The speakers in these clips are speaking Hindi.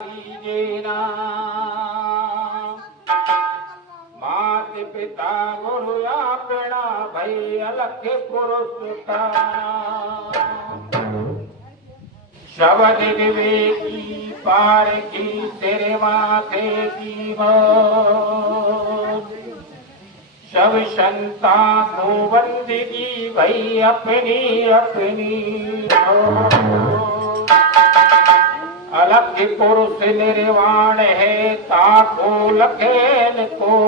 मात पिता गुरु आपना भई अलख पुरुष शब्द विवेकी पार की तेरे माथे की मौत शब संतान बंदगी भई अपनी अपनी अलख पुरुष निर्वाण है ताको लखेन को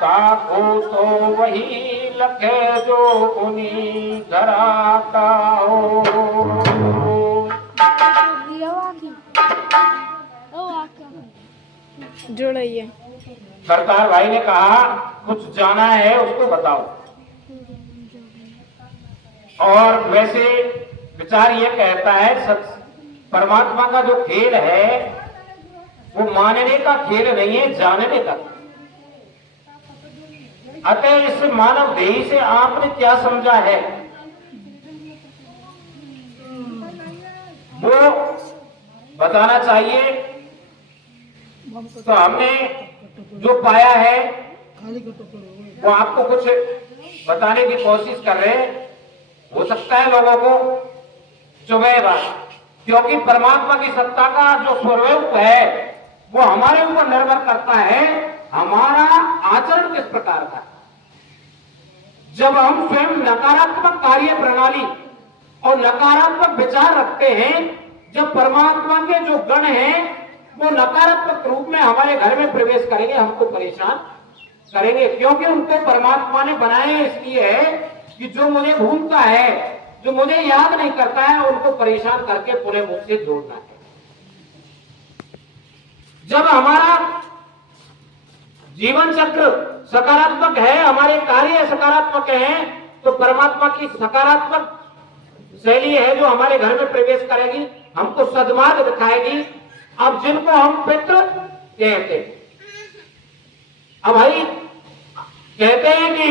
ताको तो वही लखे जो उन्हीं धरा का हो। जोड़िए। सरकार भाई ने कहा कुछ जाना है उसको बताओ। और वैसे विचार ये कहता है परमात्मा का जो खेल है वो मानने का खेल नहीं है, जानने का। अतः इस मानव देह से आपने क्या समझा है वो बताना चाहिए। तो हमने जो पाया है वो आपको कुछ बताने की कोशिश कर रहे हैं। हो सकता है लोगों को चुभेगा, क्योंकि परमात्मा की सत्ता का जो स्वरूप है वो हमारे ऊपर निर्भर करता है हमारा आचरण किस प्रकार का। जब हम स्वयं नकारात्मक कार्य प्रणाली और नकारात्मक विचार रखते हैं, जब परमात्मा के जो गण हैं वो नकारात्मक रूप में हमारे घर में प्रवेश करेंगे, हमको परेशान करेंगे। क्योंकि उनको परमात्मा ने बनाया इसलिए है कि जो मुझे भूलता है, जो मुझे याद नहीं करता है, उनको परेशान करके पुनः मुझसे जोड़ना है। जब हमारा जीवन चक्र सकारात्मक है, हमारे कार्य सकारात्मक हैं, तो परमात्मा की सकारात्मक शैली है जो हमारे घर में प्रवेश करेगी, हमको सद्मार्ग दिखाएगी। अब जिनको हम पितृ कहते हैं, अब भाई कहते हैं कि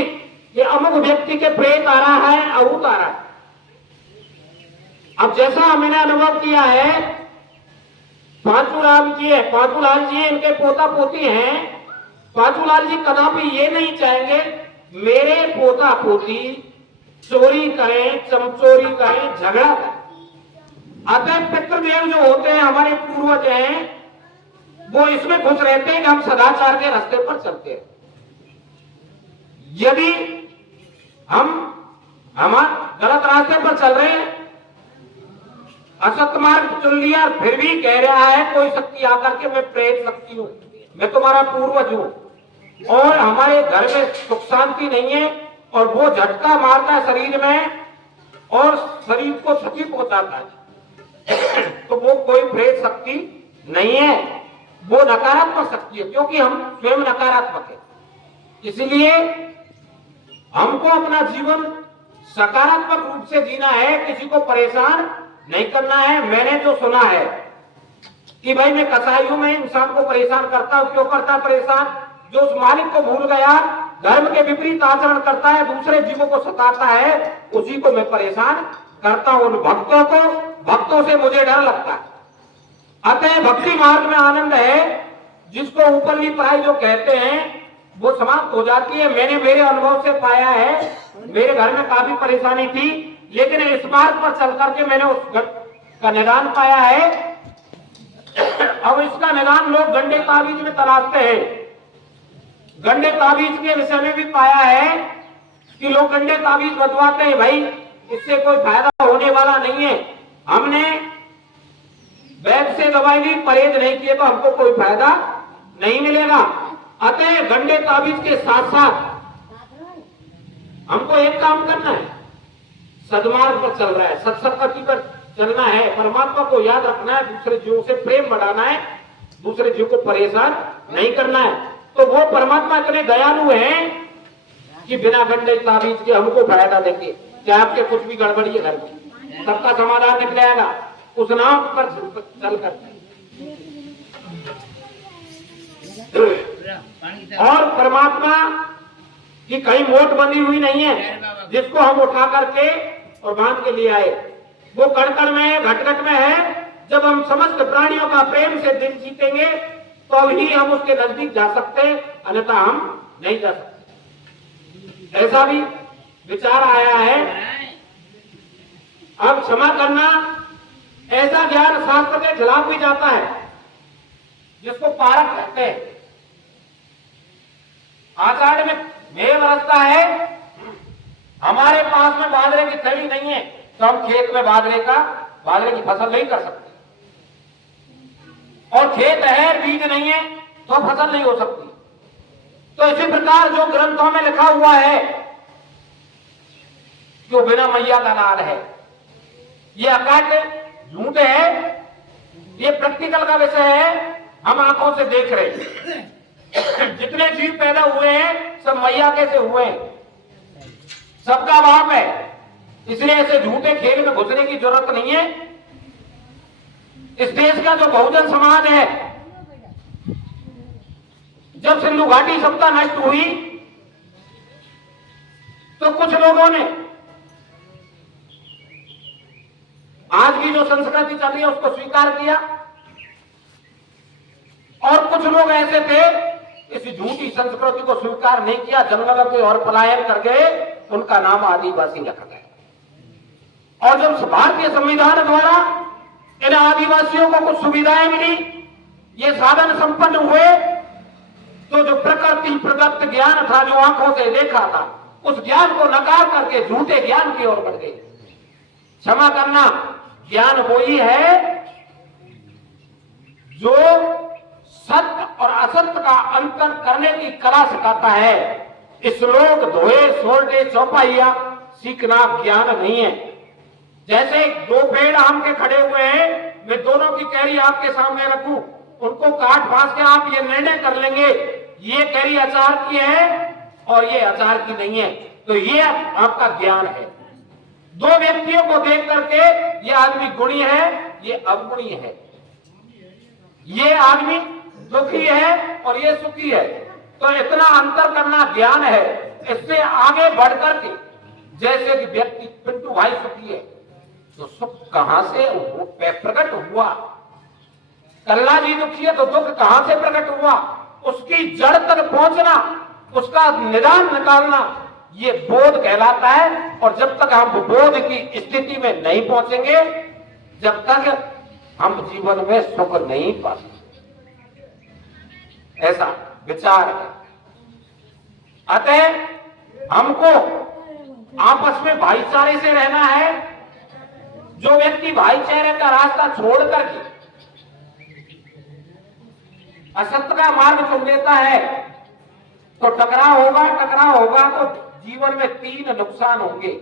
ये अमुक व्यक्ति के प्रेत आ रहा है, अभूत आ रहा है। अब जैसा मैंने अनुभव किया है, पांचूलाल जी है, पांचूलाल जी इनके पोता पोती हैं। पांचूलाल जी कदापि ये नहीं चाहेंगे मेरे पोता पोती चोरी करें, चमचोरी करें, झगड़ा करें। अतः पितृदेव जो होते हैं, हमारे पूर्वज हैं, वो इसमें खुश रहते हैं कि हम सदाचार के रास्ते पर चलते हैं। यदि हम गलत रास्ते पर चल रहे हैं, असत मार्ग चुन लिया, फिर भी कह रहा है कोई शक्ति आकर के मैं प्रेत शक्ति हूं, मैं तुम्हारा पूर्वज हूं, और हमारे घर में सुख शांति नहीं है, और वो झटका मारता है शरीर में और शरीर को क्षति पहुंचाता है, तो वो कोई प्रेत शक्ति नहीं है, वो नकारात्मक शक्ति है। क्योंकि हम स्वयं नकारात्मक है, इसलिए हमको अपना जीवन सकारात्मक रूप से जीना है, किसी को परेशान नहीं करना है। मैंने जो सुना है कि भाई मैं कसाई हूं, मैं इंसान को परेशान करता हूं। क्यों करता है परेशान? जो उस मालिक को भूल गया, धर्म के विपरीत आचरण करता है, दूसरे जीवों को सताता है, उसी को मैं परेशान करता हूं। भक्तों से मुझे डर लगता है। अतः भक्ति मार्ग में आनंद है, जिसको ऊपरली पढ़ाई जो कहते हैं वो समाप्त हो जाती है। मैंने मेरे अनुभव से पाया है, मेरे घर में काफी परेशानी थी, लेकिन इस मार्ग पर चल करके मैंने उस का निदान पाया है। अब इसका निदान लोग गंडे ताबीज में तलाशते हैं। गंडे ताबीज के विषय में भी पाया है कि लोग गंडे ताबीज बदवाते हैं, भाई इससे कोई फायदा होने वाला नहीं है। हमने वैद्य से दवाई ली, परहेज नहीं किए तो हमको कोई फायदा नहीं मिलेगा। अतः गंडे ताबीज के साथ साथ हमको एक काम करना है, सद्मार्ग पर चल रहा है, सत्संगति पर चलना है, परमात्मा को याद रखना है, दूसरे जीवों से प्रेम बढ़ाना है, दूसरे जीव को परेशान नहीं करना है। तो वो परमात्मा इतने दयालु हैं कि बिना गंडे ताबीज के हमको फायदा देंगे। चाहे आपके कुछ भी गड़बड़ी है घर में, सबका समाधान निकल जाएगा उस नाम पर चल कर। और परमात्मा की कहीं मोट बनी हुई नहीं है जिसको हम उठा करके और बांध के लिए आए। वो कण कण में है, घट घट में है। जब जब हम समस्त प्राणियों का प्रेम से दिल जीतेंगे तो ही हम उसके नजदीक जा सकते हैं, अन्यथा हम नहीं जा सकते। ऐसा भी विचार आया है। अब क्षमा करना ऐसा ज्ञान शास्त्र के खिलाफ भी जाता है, जिसको पारक कहते हैं। आषाढ़ में मेघ बरसता है, हमारे पास में बाजरे की थैली नहीं है तो हम खेत में बाजरे की फसल नहीं कर सकते, और खेत है बीज नहीं है तो फसल नहीं हो सकती। तो इसी प्रकार जो ग्रंथों में लिखा हुआ है जो बिना मैया का लाल है, ये अकाट झूठ है, ये प्रैक्टिकल का विषय है, हम आंखों से देख रहे हैं। जितने जीव पैदा हुए हैं सब मैया के से हुए हैं, सबका बाप है, इसलिए ऐसे झूठे खेल में घुसने की जरूरत नहीं है। इस देश का जो बहुजन समाज है, जब सिंधु घाटी सत्ता नष्ट हुई तो कुछ लोगों ने आज की जो संस्कृति चल रही है उसको स्वीकार किया, और कुछ लोग ऐसे थे इस झूठी संस्कृति को स्वीकार नहीं किया, जंगलों के और पलायन कर गए, उनका नाम आदिवासी रखा गया। और जब भारतीय संविधान द्वारा इन आदिवासियों को कुछ सुविधाएं मिली, ये साधन संपन्न हुए, तो जो प्रकृति प्रदत्त ज्ञान था जो आंखों से देखा था, उस ज्ञान को नकार करके झूठे ज्ञान की ओर बढ़ गए। क्षमा करना ज्ञान वही है जो सत्य और असत्य का अंतर करने की कला सिखाता है। श्लोक धोए सोल्टे चौपाइया सीखना ज्ञान नहीं है। जैसे दो पेड़ आम के खड़े हुए हैं, मैं दोनों की कैरी आपके सामने रखूं, उनको काट फांस के आप ये निर्णय कर लेंगे ये कैरी अचार की है और ये अचार की नहीं है, तो ये आपका ज्ञान है। दो व्यक्तियों को देख करके ये आदमी गुणी है, ये अवगुणी है, ये आदमी दुखी है और ये सुखी है, तो इतना अंतर करना ज्ञान है। इससे आगे बढ़कर के जैसे कि व्यक्ति पिंटू भाई सुखी है तो सुख कहां से प्रकट हुआ, कल्ला जी दुखी है तो दुख कहां से प्रकट हुआ, उसकी जड़ तक पहुंचना, उसका निदान निकालना, ये बोध कहलाता है। और जब तक हम बोध की स्थिति में नहीं पहुंचेंगे, जब तक हम जीवन में सुख नहीं पा सकते, ऐसा विचार है। अतः हमको आपस में भाईचारे से रहना है। जो व्यक्ति भाईचारे का रास्ता छोड़ करके असत्य का मार्ग चुन लेता है तो टकराव होगा तो जीवन में 3 नुकसान होंगे।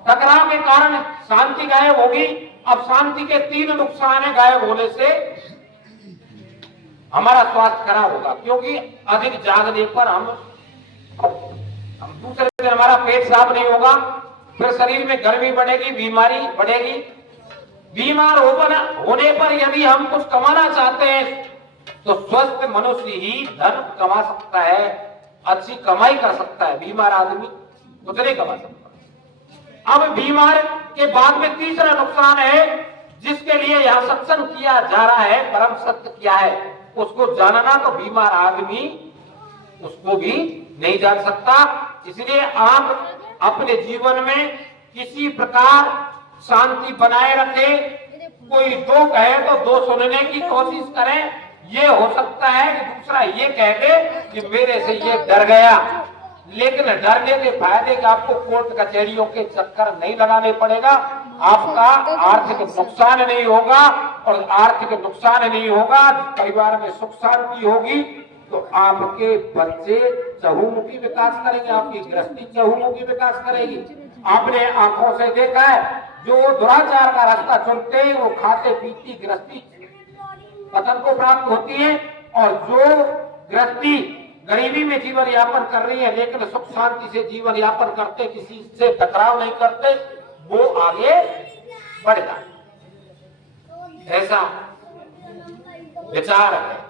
टकराव के कारण शांति गायब होगी। अब शांति के 3 नुकसान है गायब होने से। हमारा स्वास्थ्य खराब होगा, क्योंकि अधिक जागने पर हम दूसरे दिन हमारा पेट साफ नहीं होगा, फिर शरीर में गर्मी बढ़ेगी, बीमारी बढ़ेगी। बीमार होने पर यदि हम कुछ कमाना चाहते हैं तो स्वस्थ मनुष्य ही धन कमा सकता है, अच्छी कमाई कर सकता है। बीमार आदमी कुछ नहीं कमा सकता। अब बीमार के बाद में तीसरा नुकसान है, जिसके लिए यहां सत्संग किया जा रहा है, परम सत्य क्या है उसको जानना, तो बीमार आदमी उसको भी नहीं जान सकता। इसलिए आप अपने जीवन में किसी प्रकार शांति बनाए रखें। कोई दो कहे तो दो सुनने की कोशिश करें। ये हो सकता है कि दूसरा ये कह दे कि मेरे से ये डर गया, लेकिन डरने के फायदे कि आपको कोर्ट कचहरियों के चक्कर नहीं लगाने पड़ेगा, आपका आर्थिक नुकसान नहीं होगा, और आर्थिक नुकसान नहीं होगा, परिवार में सुख शांति होगी, तो आपके बच्चे चहुमुखी विकास करेंगे, आपकी गृहस्थी चहुमुखी विकास करेगी। आपने आंखों से देखा है, जो दुराचार का रास्ता चुनते हैं वो खाते पीती गृहस्थी पतन को प्राप्त होती है, और जो गृहस्थी गरीबी में जीवन यापन कर रही है लेकिन सुख शांति से जीवन यापन करते, किसी से टकराव नहीं करते, वो आगे बढ़ जाए। ऐसा विचार है।